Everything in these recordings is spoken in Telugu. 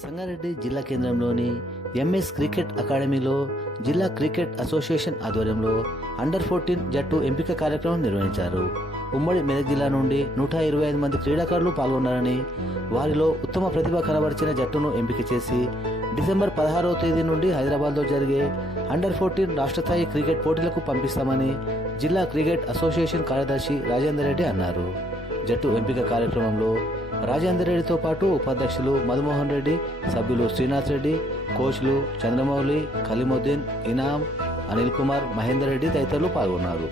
సంగారెడ్డి జిల్లా కేంద్రంలోని ఎంఎస్ క్రికెట్ అకాడమీలో జిల్లా క్రికెట్ అసోసియేషన్ ఆధ్వర్యంలో అండర్-14 జట్టు ఎంపిక కార్యక్రమం నిర్వహించారు. ఉమ్మడి మెదక్ జిల్లా నుండి 125 మంది క్రీడాకారులు పాల్గొన్నారని, వారిలో ఉత్తమ ప్రతిభ కనబరిచిన జట్టును ఎంపిక చేసి డిసెంబర్ 16వ తేదీ నుండి హైదరాబాద్లో జరిగే అండర్-14 రాష్ట్రస్థాయి క్రికెట్ పోటీలకు పంపిస్తామని జిల్లా క్రికెట్ అసోసియేషన్ కార్యదర్శి రాజేందర్ రెడ్డి అన్నారు. జట్టు ఎంపిక కార్యక్రమంలో రాజేందర్ రెడ్డితో పాటు ఉపాధ్యక్షులు మధుమోహన్ రెడ్డి, సభ్యులు శ్రీనాథ్ రెడ్డి, కోచ్లు చంద్రమౌళి, ఖలీముద్దీన్, ఇనాం, అనిల్ కుమార్, మహేందర్ రెడ్డి తదితరులు పాల్గొన్నారు.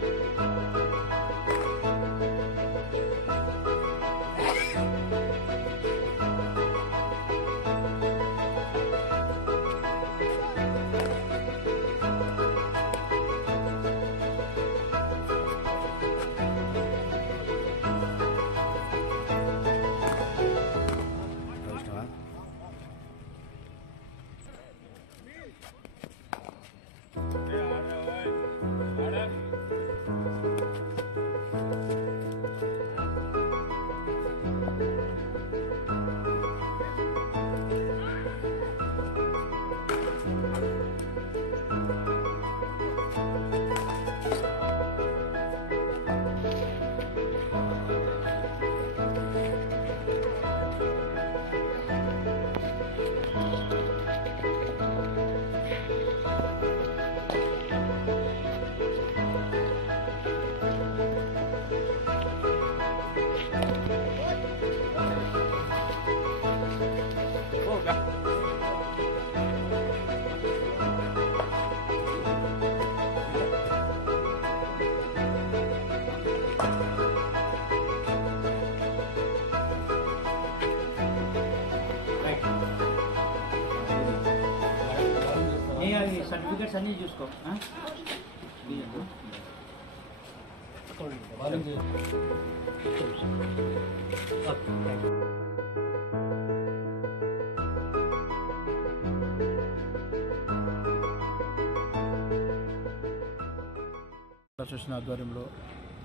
सर्टिफिकेट्स अभी चूसको అసోసియేషన్ ఆధ్వర్యంలో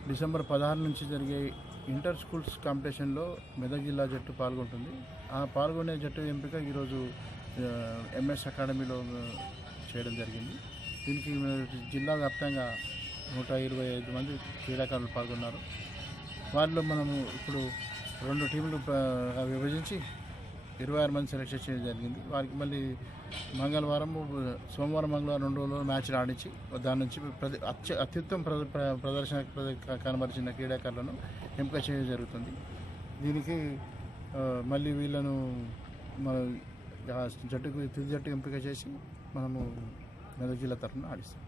డిసెంబర్ 16 నుంచి జరిగే ఇంటర్ స్కూల్స్ కాంపిటీషన్లో మెదక్ జిల్లా జట్టు పాల్గొంటుంది. ఆ పాల్గొనే జట్టు ఎంపిక ఈరోజు ఎంఎస్ అకాడమీలో చేయడం జరిగింది. దీనికి జిల్లా వ్యాప్తంగా 125 మంది క్రీడాకారులు పాల్గొన్నారు. వారిలో మనము ఇప్పుడు 2 టీంలు విభజించి 26 మంది సెలెక్ట్ చేయడం జరిగింది. వారికి మళ్ళీ సోమవారం మంగళవారం 2 రోజులు మ్యాచ్లు ఆడించి దాని నుంచి అత్యుత్తమ ప్రదర్శన కనబరిచిన క్రీడాకారులను ఎంపిక చేయడం జరుగుతుంది. దీనికి మళ్ళీ వీళ్ళను తుది జట్టు ఎంపిక చేసి మనము మెదక్ జిల్లా తరఫున ఆడిస్తాం.